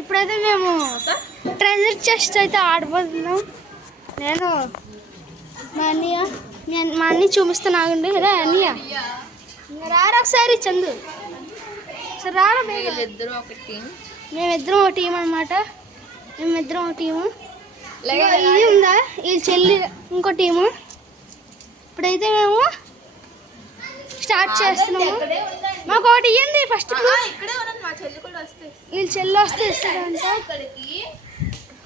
ఇప్పుడైతే మేము treasure chest అయితే ఆడిపోతున్నాం. నేను మా అన్నయ్య చూపిస్తాను ఆగండి. రా అన్నయ్య, రారా ఒకసారి. చందు సరే రారా. మేమిద్దరం ఒక టీం అనమాట. మేమిద్దరం ఒక టీము. ఇది ఉందా వీళ్ళ చెల్లి ఇంకో టీము. ఇప్పుడైతే మేము స్టార్ట్ చేస్తున్నాము. మాకు ఒకటి ఇవ్వండి ఫస్ట్. వీళ్ళు చెల్లి వస్తే ఇస్తారంట.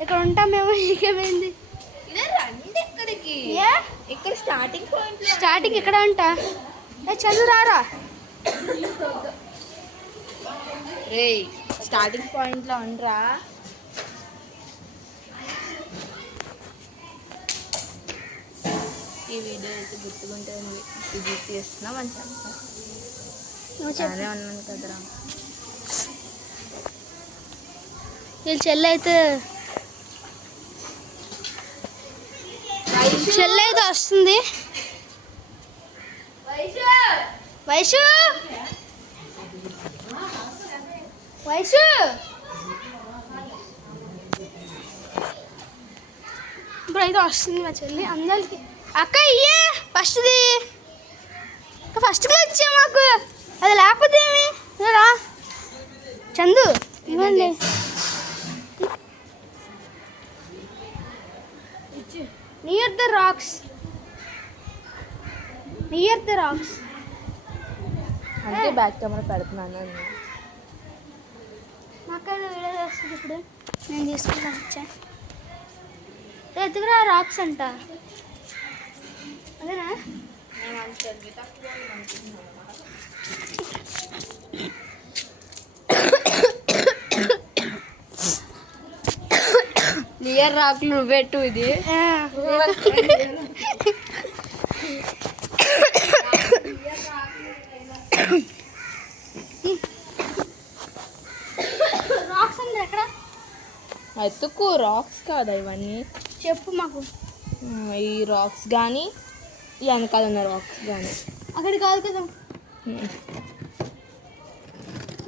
ఇక్కడ ఉంటాం మేము. ఇంకేమైంది ఇక్కడ స్టార్టింగ్ ఇక్కడ అంట. చదువు రారా. స్టార్టింగ్ పాయింట్ లో ఉండరా. ఈ వీడియో అయితే గుర్తుకుంటుంది. ఇది చేస్తున్నాం అని చెప్తానే ఉన్నాను కదరా. వీళ్ళ చెల్లి అయితే వస్తుంది. వైషు ఇప్పుడైతే వస్తుంది మా చెల్లి. అందరికి అక్క ఇయ్యే ఫస్ట్ క్లాస్ ఇచ్చా మాకు. అది లేకపోతే ఏమి రా చందు ఇవ్వండి. నియర్ ద రాక్స్ అంటే బ్యాక్ కెమెరా పెడుతున్నాను. నాకు వీడియో చేస్తుంది. ఇప్పుడు నేను తీసుకుంటాను. వచ్చా ఎత్తుకురా రాక్స్ అంట. అదేనా నియర్ రాకులు నువ్వెట్టు. ఇది రాక్స్ అండి ఎక్కడ ఎత్తుకు. రాక్స్ కాదా ఇవన్నీ? చెప్పు మాకు. ఈ రాక్స్ కానీ ఈ వెనకాల ఉన్న రాక్స్ కానీ. అక్కడ కాదు కదా.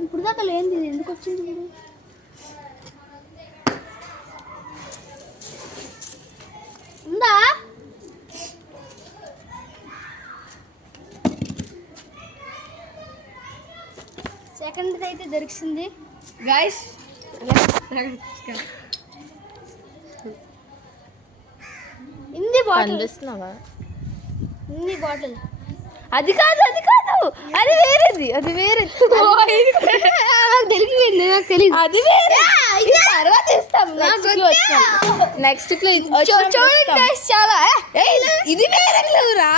ఇప్పుడు దాకా లేనిది ఇది ఎందుకు వచ్చింది? ఇప్పుడు ఉందా? సెకండ్ అయితే దొరికింది గైస్. ఇంది బాటిల్ కనిపిస్తున్నావా? ఇంది బాటిల్. అది కాదు అది వేరేది. తెలియదు. నాకు తెలియదు. అది వేరే. తర్వాత ఇస్తాం. నెక్స్ట్ చూడండి చాలా. ఇది వేరే రా.